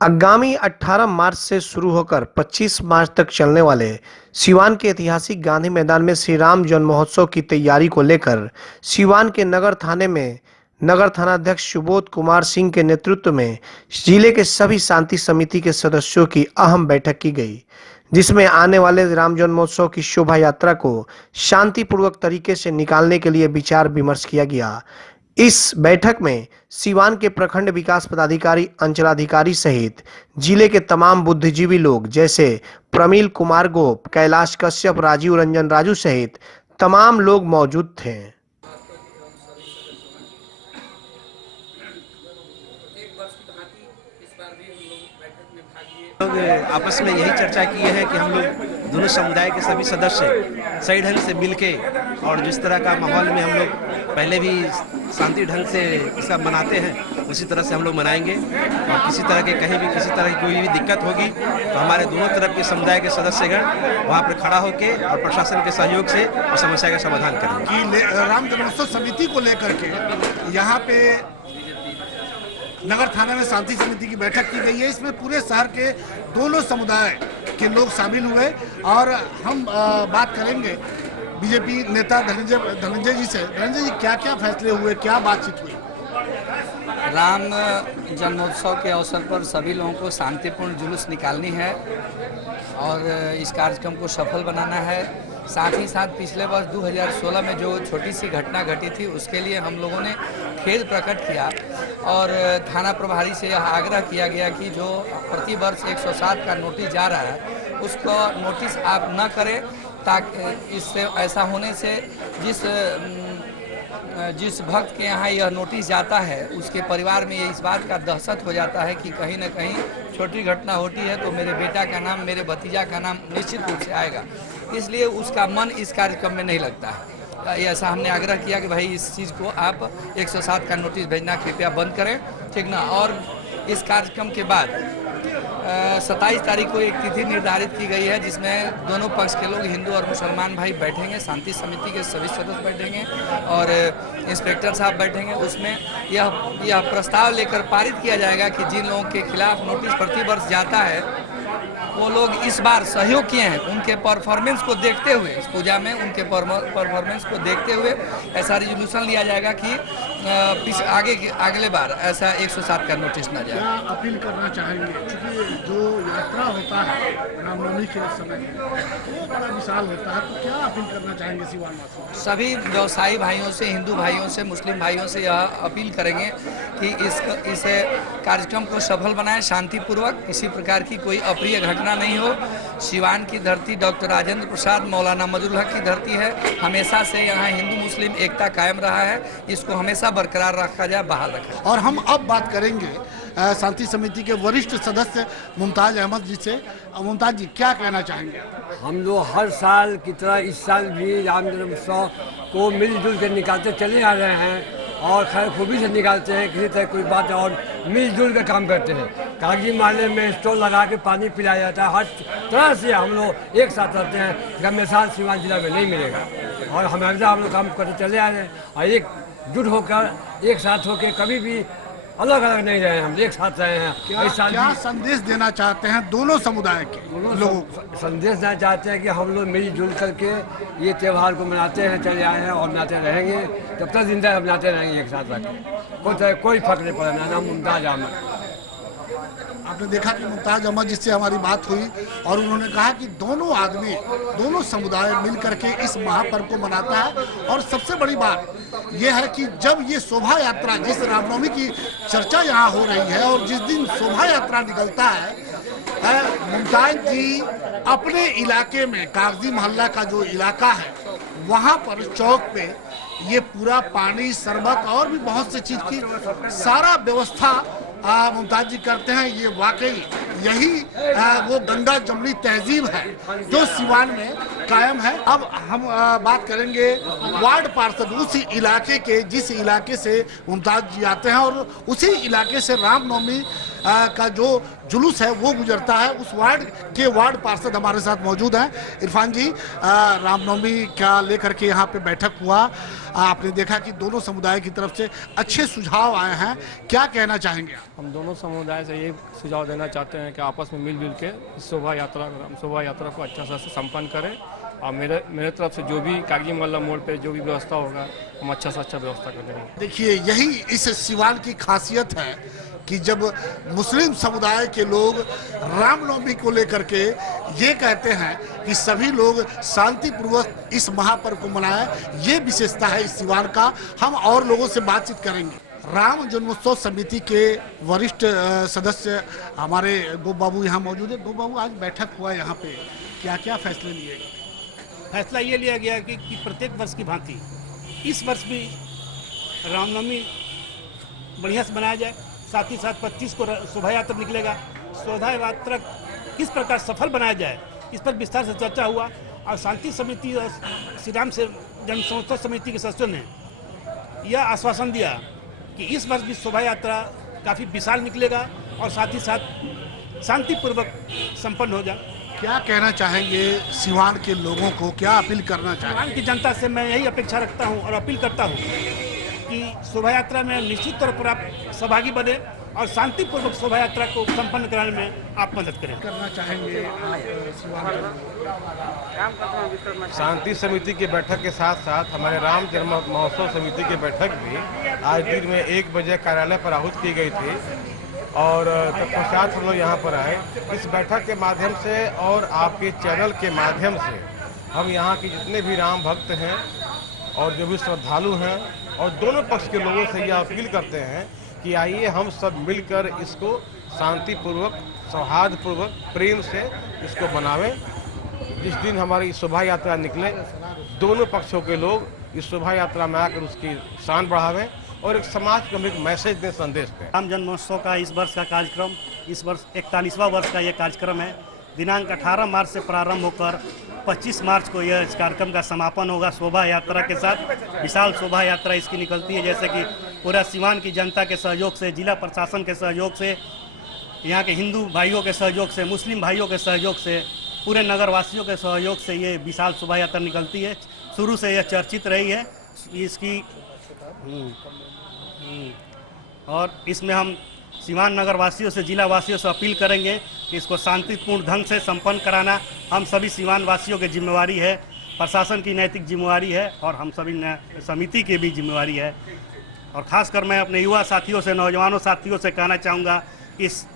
आगामी 18 मार्च से शुरू होकर 25 मार्च तक चलने वाले सीवान के ऐतिहासिक गांधी मैदान में श्री राम जन्म महोत्सव की तैयारी को लेकर सीवान के नगर थाने में नगर थानाध्यक्ष सुबोध कुमार सिंह के नेतृत्व में जिले के सभी शांति समिति के सदस्यों की अहम बैठक की गई, जिसमें आने वाले राम जन्म महोत्सव की शोभा यात्रा को शांतिपूर्वक तरीके से निकालने के लिए विचार विमर्श किया गया। इस बैठक में सीवान के प्रखंड विकास पदाधिकारी, अंचलाधिकारी सहित जिले के तमाम बुद्धिजीवी लोग जैसे प्रमील कुमार गोप, कैलाश कश्यप, राजीव रंजन राजू सहित तमाम लोग मौजूद थे। लोग आपस में यही चर्चा की है कि हम लोग दोनों समुदाय के सभी सदस्य सही ढंग से मिलके और जिस तरह का माहौल में हम लोग पहले भी शांति ढंग से इसका मनाते हैं उसी तरह से हम लोग मनाएंगे। और किसी तरह के कहीं भी किसी तरह की कोई भी दिक्कत होगी तो हमारे दोनों तरफ के समुदाय के सदस्यगण वहाँ पर खड़ा होकर और प्रशासन के सहयोग से उस समस्या का समाधान करेंगे। राम जन्मोत्सव समिति को लेकर के यहाँ पे नगर थाना में शांति समिति की बैठक की गई है। इसमें पूरे शहर के दोनों समुदाय के लोग शामिल हुए और हम बात करेंगे बीजेपी नेता धनंजय जी से। धनंजय जी, क्या क्या फैसले हुए, क्या बातचीत हुई? राम जन्मोत्सव के अवसर पर सभी लोगों को शांतिपूर्ण जुलूस निकालनी है और इस कार्यक्रम को सफल बनाना है। साथ ही साथ पिछले वर्ष 2016 में जो छोटी सी घटना घटी थी उसके लिए हम लोगों ने खेद प्रकट किया और थाना प्रभारी से यह आग्रह किया गया कि जो प्रति वर्ष 107 का नोटिस जा रहा है उसको नोटिस आप न करें, ताकि इससे ऐसा होने से जिस भक्त के यहाँ यह नोटिस जाता है उसके परिवार में इस बात का दहशत हो जाता है कि कहीं न कहीं छोटी घटना होती है तो मेरे बेटा का नाम, मेरे भतीजा का नाम निश्चित रूप से आएगा, इसलिए उसका मन इस कार्यक्रम में नहीं लगता है। ऐसा हमने आग्रह किया कि भाई इस चीज़ को आप 107 का नोटिस भेजना कृपया बंद करें, ठीक ना। और इस कार्यक्रम के बाद 27 तारीख को एक तिथि निर्धारित की गई है जिसमें दोनों पक्ष के लोग, हिंदू और मुसलमान भाई बैठेंगे, शांति समिति के सभी सदस्य बैठेंगे और इंस्पेक्टर साहब बैठेंगे। उसमें यह प्रस्ताव लेकर पारित किया जाएगा कि जिन लोगों के खिलाफ नोटिस प्रति वर्ष जाता है वो लोग इस बार सहयोग किए हैं, उनके परफॉर्मेंस को देखते हुए, इस पूजा में उनके परफॉर्मेंस को देखते हुए ऐसा रिजोल्यूशन लिया जाएगा कि अगले बार ऐसा 107 का नोटिस न जाए। क्या अपील करना चाहेंगे, क्योंकि जो यात्रा होता है रामनवमी के समय वो बड़ा विशाल होता है, तो क्या अपील करना चाहेंगे सीवान वासियों? सभी व्यवसायी भाइयों से, हिंदू भाइयों से, मुस्लिम भाइयों से यह अपील करेंगे कि इस कार्यक्रम को सफल बनाएं, शांतिपूर्वक, किसी प्रकार की कोई अप्रिय घटना नहीं हो। सीवान की धरती डॉक्टर राजेंद्र प्रसाद, मौलाना मजरुल हक की धरती है। हमेशा से यहाँ हिंदू मुस्लिम एकता कायम रहा है, इसको हमेशा बरकरार रखा जाए, बहाल रखा। और हम अब बात करेंगे शांति समिति के वरिष्ठ सदस्य मुमताज अहमद जी से। मुमताज जी, क्या कहना चाहेंगे? हम लोग हर साल की तरह इस साल भी राम जन्मोत्सव को मिलजुल कर निकालते चले आ रहे हैं और खैर खूबी से निकालते हैं, किसी तरह कोई बात और मिलजुल कर काम करते हैं। कागजी माले में स्टॉल लगा के पानी पिलाया जाता है, हर तरह से हम लोग एक साथ रहते हैं। जब मिसाल सीवान जिला में नहीं मिलेगा और हमेशा हम लोग काम करते चले आ रहे हैं और एकजुट होकर एक साथ होकर कभी भी अलग अलग नहीं रहे हैं, हम एक साथ रहे हैं। क्या संदेश देना चाहते हैं दोनों समुदाय के लोगों को? संदेश देना चाहते हैं कि हम लोग मिलजुल करके ये त्यौहार को मनाते हैं, चले आए हैं और मनाते रहेंगे, जब तक जिंदा हम मनाते रहेंगे एक साथ रखें। कोई फर्क नहीं पड़ा। नाम मुमताज अहमद। आपने देखा कि मुमताज अहमद जिससे हमारी बात हुई और उन्होंने कहा कि दोनों आदमी, दोनों समुदाय मिल करके इस महापर्व को मनाता है। और सबसे बड़ी बात यह है कि जब ये शोभा यात्रा, जिस रामनवमी की चर्चा यहाँ हो रही है और जिस दिन शोभा यात्रा निकलता है, मुमताज जी अपने इलाके में कागजी मोहल्ला का जो इलाका है वहाँ पर चौक पे ये पूरा पानी, शरबत और भी बहुत सी चीज की सारा व्यवस्था मुमताज जी करते हैं। ये वाकई यही वो गंगा जमनी तहजीब है जो सिवान में कायम है। अब हम बात करेंगे वार्ड पार्षद उसी इलाके के, जिस इलाके से मुमताज जी आते हैं और उसी इलाके से रामनवमी का जो जुलूस है वो गुजरता है। उस वार्ड के वार्ड पार्षद हमारे साथ मौजूद हैं। इरफान जी, रामनवमी का लेकर के यहाँ पे बैठक हुआ, आपने देखा कि दोनों समुदाय की तरफ से अच्छे सुझाव आए हैं, क्या कहना चाहेंगे आप? हम दोनों समुदाय से ये सुझाव देना चाहते हैं कि आपस में मिलजुल के इस शोभा यात्रा को अच्छा से संपन्न करें और मेरे तरफ से जो भी कागजी मोहल्ला मोड़ पे जो भी व्यवस्था होगा हम अच्छा से अच्छा व्यवस्था कर देंगे। देखिए, यही इस सिवान की खासियत है कि जब मुस्लिम समुदाय के लोग रामनवमी को लेकर के ये कहते हैं कि सभी लोग शांतिपूर्वक इस महापर्व को मनाएं, ये विशेषता है इस सिवान का। हम और लोगों से बातचीत करेंगे। राम जन्मोत्सव समिति के वरिष्ठ सदस्य हमारे गो बाबू यहाँ मौजूद है। गो बाबू, आज बैठक हुआ यहाँ पे, क्या क्या फैसले लिए गए? फैसला ये लिया गया कि प्रत्येक वर्ष की भांति इस वर्ष भी रामनवमी बढ़िया से मनाया जाए। साथ ही साथ 25 को शोभा यात्रा निकलेगा। शोभा यात्रा किस प्रकार सफल बनाया जाए, इस पर विस्तार से चर्चा हुआ और शांति समिति और श्री राम से जन्मोत्सव समिति के सदस्यों ने यह आश्वासन दिया कि इस वर्ष भी शोभा यात्रा काफ़ी विशाल निकलेगा और साथ ही साथ शांतिपूर्वक संपन्न हो जाए। क्या कहना चाहेंगे सिवान के लोगों को, क्या अपील करना चाहेंगे? सिवान की जनता से मैं यही अपेक्षा रखता हूं और अपील करता हूं कि शोभा यात्रा में निश्चित तौर पर आप सहभागी बने और शांतिपूर्वक शोभा यात्रा को संपन्न कराने में आप मदद करें। करना चाहेंगे शांति समिति की बैठक के साथ साथ हमारे राम जन्म महोत्सव समिति की बैठक भी आज दिन में 1 बजे कार्यालय पर आहूत की गई थी और तत्पश्चात हम लोग यहाँ पर आए। इस बैठक के माध्यम से और आपके चैनल के माध्यम से हम यहाँ के जितने भी राम भक्त हैं और जो भी श्रद्धालु हैं और दोनों पक्ष के लोगों से यह अपील करते हैं कि आइए हम सब मिलकर इसको शांतिपूर्वक, सौहार्दपूर्वक, प्रेम से इसको मनावें। जिस दिन हमारी शोभा यात्रा निकले, दोनों पक्षों के लोग इस शोभा यात्रा में आकर उसकी शान बढ़ावें और एक समाज को एक मैसेज दें, संदेश दें। राम जन्मोत्सव का इस वर्ष का कार्यक्रम, इस वर्ष 41वां वर्ष का यह कार्यक्रम है। दिनांक 18 मार्च से प्रारंभ होकर 25 मार्च को यह इस कार्यक्रम का समापन होगा। शोभा यात्रा के साथ विशाल शोभा यात्रा इसकी निकलती है, जैसे कि पूरा सिवान की जनता के सहयोग से, जिला प्रशासन के सहयोग से, यहाँ के हिंदू भाइयों के सहयोग से, मुस्लिम भाइयों के सहयोग से, पूरे नगरवासियों के सहयोग से ये विशाल शोभा यात्रा निकलती है। शुरू से यह चर्चित रही है इसकी और इसमें हम सिवान नगर वासियों से, जिला वासियों से अपील करेंगे कि इसको शांतिपूर्ण ढंग से संपन्न कराना हम सभी सिवान वासियों की जिम्मेवारी है, प्रशासन की नैतिक जिम्मेवारी है और हम सभी समिति की भी जिम्मेवारी है। और खासकर मैं अपने युवा साथियों से, नौजवानों साथियों से कहना चाहूँगा, इस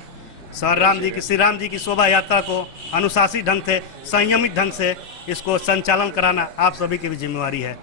श्री राम जी की शोभा यात्रा को अनुशासित ढंग से, संयमित ढंग से इसको संचालन कराना आप सभी की भी जिम्मेवारी है।